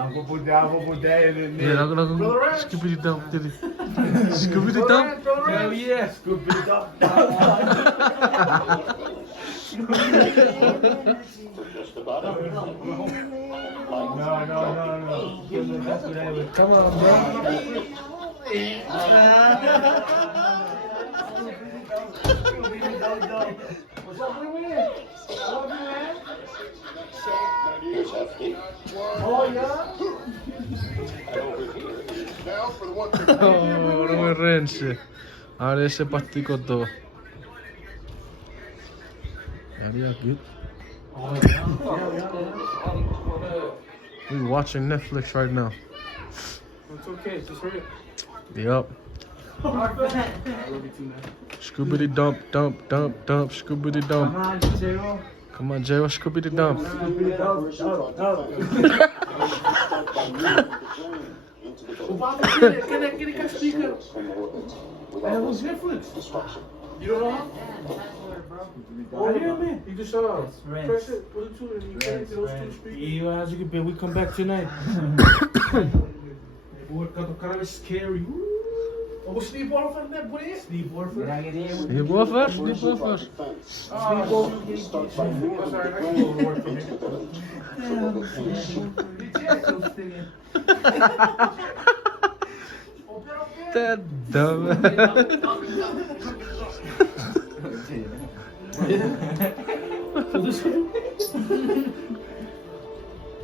I'm gonna put that in there. Yeah, I'm gonna Scooby Dump did it. Scooby Dump? Hell yeah, Scooby Dump. No. Come on, bro. What's up, man? Oh, yeah? Oh, no me rense. Ahora ese pastico todo. Yeah, good. We watching Netflix right now. It's okay, just hurry. Yep. Scoobity dump, dump, dump, dump, scoobity dump. Come on, J-Ro. Come on, Jay, what's scoobity dump? Aquele castiga. É os Netflix. You don't know? Oh, yeah, man. You just press it, put it to it, and you can get those two speakers. Yeah, as you can bet, we come back tonight. Boy, o cara é scary. Eu vou sleepwalk for that, boy. Sleepwalk for that. Sleepwalk first? Sleepwalk first. Sleepwalk. Sorry, I can go to work for me. That dumb.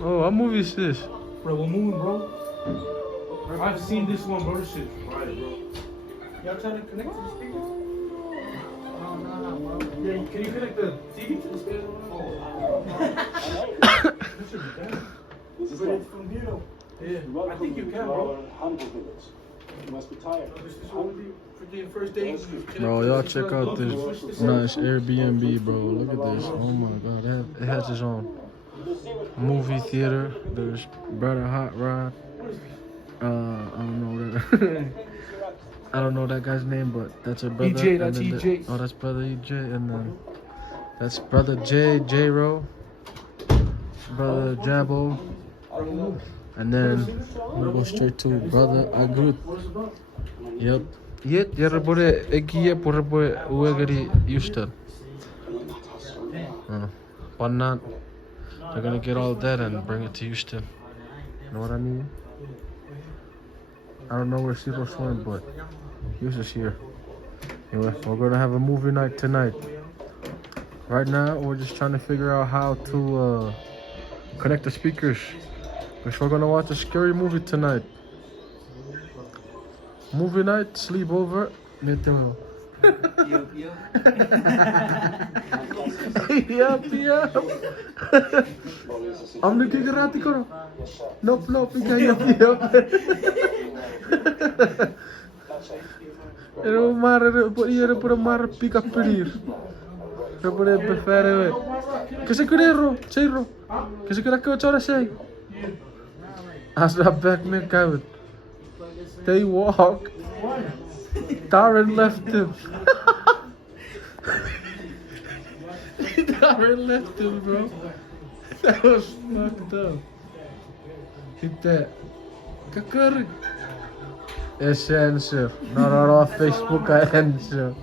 Oh, what movie is this? Bro, what movie, bro? I've seen this one, bro. This shit fire, bro. Y'all trying to connect to the speaker? Yeah, can you connect the TV to the speaker? This should be better. But it's from here, though. Yeah, I think you can, bro. You must be tired. This is only for the first day. Bro, y'all check out this nice Airbnb, bro. Look at this. Oh my god, it has its own movie theater. There's Brother Hot Rod. I don't know that. I don't know that guy's name, but that's a brother. EJ, that's EJ. Oh, that's brother EJ, and then that's brother J-Ro, brother Jabo, and then we go straight to brother Agrut. Yep. Yet, you're reported Ekia for Uegari Houston. Why not? They're gonna get all that and bring it to Houston. You know what I mean? I don't know where Ciro's went, but he was just here. Anyway, we're gonna have a movie night tonight. Right now, we're just trying to figure out how to connect the speakers. Because we're gonna watch a scary movie tonight. Movie night, sleepover. Yup. I'm the kikarati ko. Nope, yup. Era pura mar pick up pedir. Era pura prefere. Que se querero, Cheiro. Que se quer que eu chora sei. As the back neck out. They walk. Darren left him. Darren left him, bro. That was fucked up. Hit that. Kakari. Essential. Not on Facebook, I answer.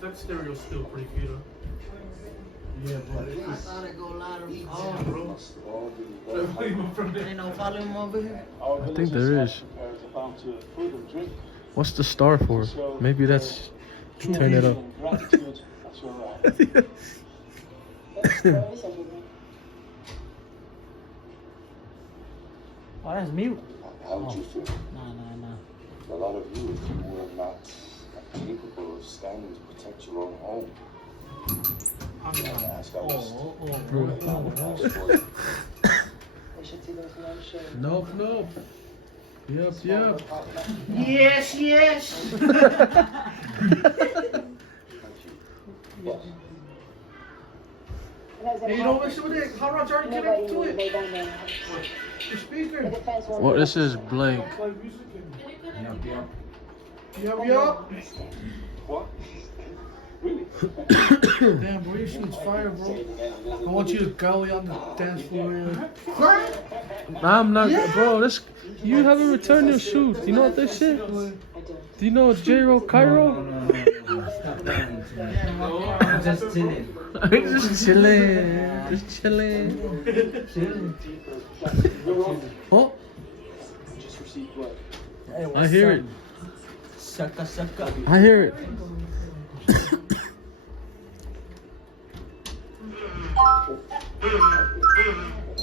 That stereo's still pretty good, huh? Yeah, but I thought it go louder. oh, bro. Ain't no volume over here. I think there is. What's the star for? Maybe that's to turn it up. Oh, that's mute. How would you feel? Nah. A lot of you, if you were not capable of standing to protect your own home. I'm not. Ask others. Nope. Yep. Yes. Hey, you know what's with it? How Rod's already connected to it? Your speaker. Well, this is blank. Yup. What? Damn, bro, your shit's fire, bro. I want you to golly on the dance floor. I'm not, bro. This you haven't returned your shoes. Do you know what this shit? Do you know J-Ro Cairo? I'm just chilling. Just chilling. Just chilling. Oh, I hear it. Shaka shaka. I hear it.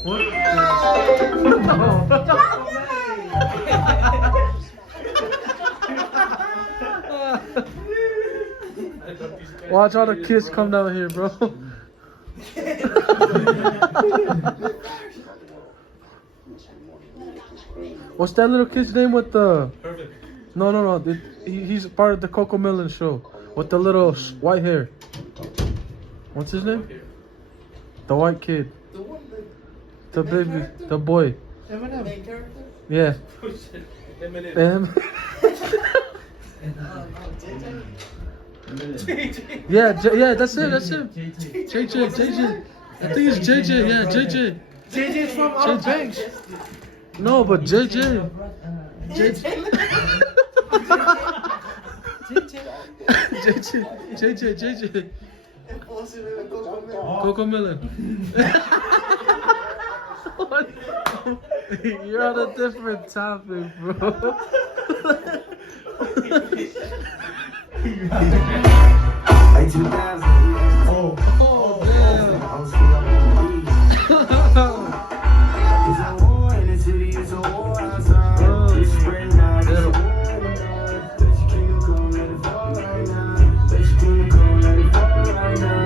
What? Watch all the kids come down here, bro. What's that little kid's name with the? No. He's part of the Coco Melon show with the little white hair. What's his name? The white kid. The baby. The boy. Eminem. Yeah. Eminem. Yeah, that's it. JJ. I think it's JJ. Yeah, JJ. JJ's from Outer Banks. No, but JJ. JJ. Coco Melon. You're on a different topic, bro. Like 2000. Oh, damn. I was feeling on the beach. It's a war in the city, it's a war outside. It's spring now, it's a war in the north. Bet your kingdom come, let it fall right now. Bet your kingdom come, let it fall right now.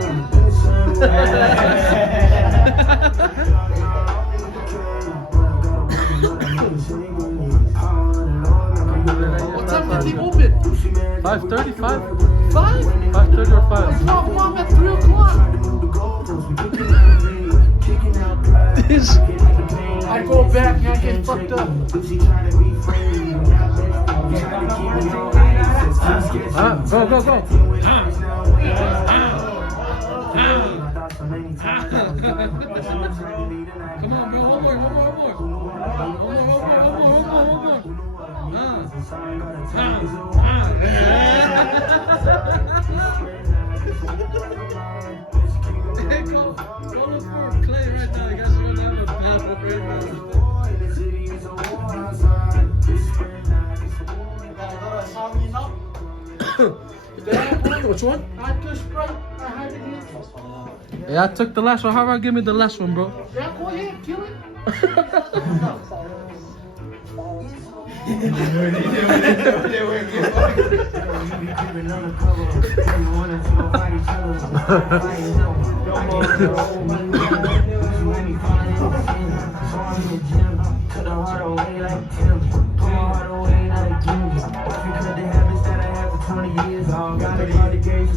What time did he open? 5:35? 5? 5:30 or 5? No, I'm at 3 o'clock. I go back and I get fucked up. Go. Come on, bro. One more. Hey, go look for Clay right now. You guys are gonna have a battle right now. Which one? I took Sprite. I had it here. Yeah, I took the last one. How about give me the last one, bro? Yeah, go ahead, kill it.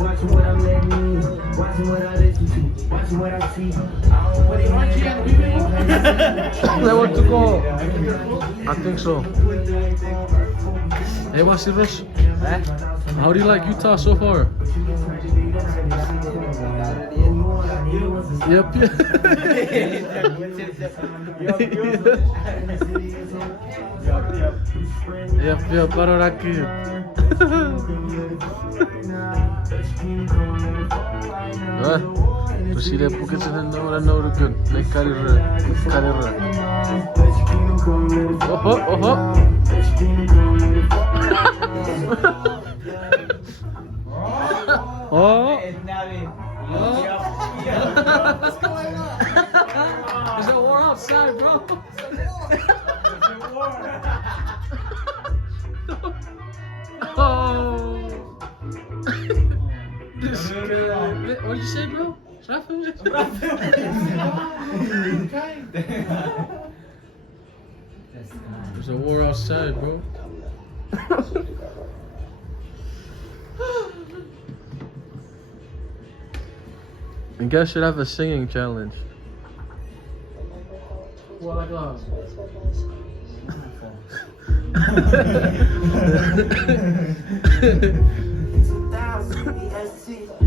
Watching what I'm letting in, watching what I listen to, watching what I see. I don't want They want to go. I think so. Hey, Wasiros. How do you like Utah so far? Yep. Yep, para aqui. Tu si le porque se no no good. Le carrera. Oho. Oh. What's going on? There's a war outside, bro. Oh. This guy. What did you say, bro? There's a war outside, bro. You guys should have a singing challenge. Well, like EST.